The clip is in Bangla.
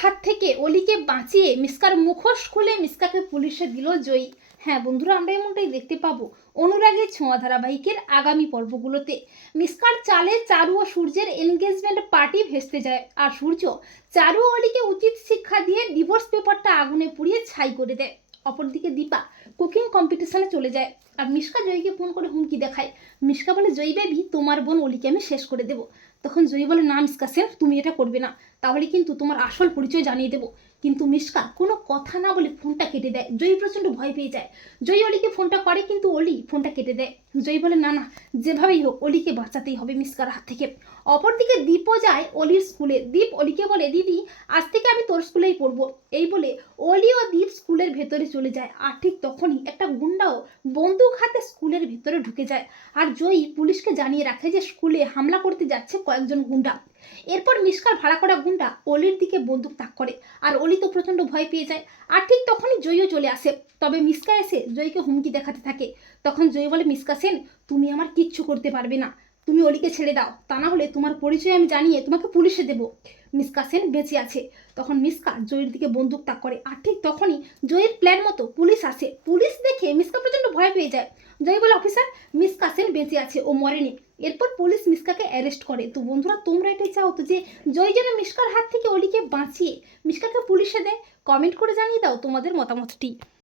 হাত থেকে অলিকে বাঁচিয়ে মিসকার মুখোশ খুলে মিসকাকে পুলিশে দিল জয়ী। হ্যাঁ বন্ধুরা, আমরা এমনটাই দেখতে পাবো অনুরাগের ছোঁয়া ধারাবাহিকের আগামী পর্বগুলোতে। মিসকার চালে চারু ও সূর্যের এনগেজমেন্ট পার্টি ভেস্তে যায়, আর সূর্য চারু অলিকে উচিত শিক্ষা দিয়ে ডিভোর্স পেপারটা আগুনে পুড়িয়ে ছাই করে দেয়। অপরদিকে দীপা কুকিং কম্পিটিশনে চলে যায়। আর মিশকা জয়ীকে ফোন করে হুমকি দেখায়। মিশকা বলে, জয়ী বেবি তোমার বোন অলিকে আমি শেষ করে দেবো। তখন জয়ী বলে, না মিসকা সেন তুমি এটা করবে না। তাহলে কিন্তু তোমার আসল পরিচয় জানিয়ে দেবো। কিন্তু মিশকা কোনো কথা না বলে ফোনটা কেটে দেয়। জয়ী প্রচণ্ড ভয় পেয়ে যায়। জয়ী অলিকে ফোনটা করে, কিন্তু অলি ফোনটা কেটে দেয়। জয়ী বলে, না না, যেভাবেই হোক, অলিকে বাঁচাতেই হবে মিসকার হাত থেকে। অপরদিকে দীপও যায় অলির স্কুলে দীপ অলিকে বলে, দিদি, আজ থেকে আমি তোর স্কুলেই পড়ব। এই বলে অলি ও দীপ স্কুলের ভেতরে চলে যায়। আর ঠিক তখনই একটা গুন্ডাও বন্দুক হাতে স্কুলের ভেতরে ঢুকে যায়। আর জয়ী পুলিশকে জানিয়ে রাখে যে স্কুলে হামলা করতে যাচ্ছে কয়েকজন গুন্ডা। এরপর মিসকার ভাড়া করা গুন্ডা অলির দিকে বন্দুক তাক করে। আর অলি তো প্রচণ্ড ভয় পেয়ে যায়। আর ঠিক তখনই জয়ীও চলে আসে। তবে মিসকা এসে জয়ীকে হুমকি দেখাতে থাকে। তখন জয়ী বলে, মিসকা সেন, তুমি আমার কিচ্ছু করতে পারবে না। তুমি অলিকে ছেড়ে দাও। তা না হলে তোমার পরিচয় আমি জানিয়ে তোমাকে পুলিশে দেবো। মিসকা সেন বেঁচে আছে। তখন মিসকা জয়ের দিকে বন্দুক তাক করে। আর ঠিক তখনই জয়ের প্ল্যান মতো পুলিশ আসে। পুলিশ দেখে মিসকা প্রচণ্ড ভয় পেয়ে যায়। জয় বলে, অফিসার মিসকা সেন বেঁচে আছে। ও মরেনি। এরপর পুলিশ মিসকাকে অ্যারেস্ট করে। তো বন্ধুরা, তোমরা এটাই চাও তো যে জয় যেন মিসকার হাত থেকে অলিকে বাঁচিয়ে মিসকাকে পুলিশে দেয়? কমেন্ট করে জানিয়ে দাও তোমাদের মতামতটি।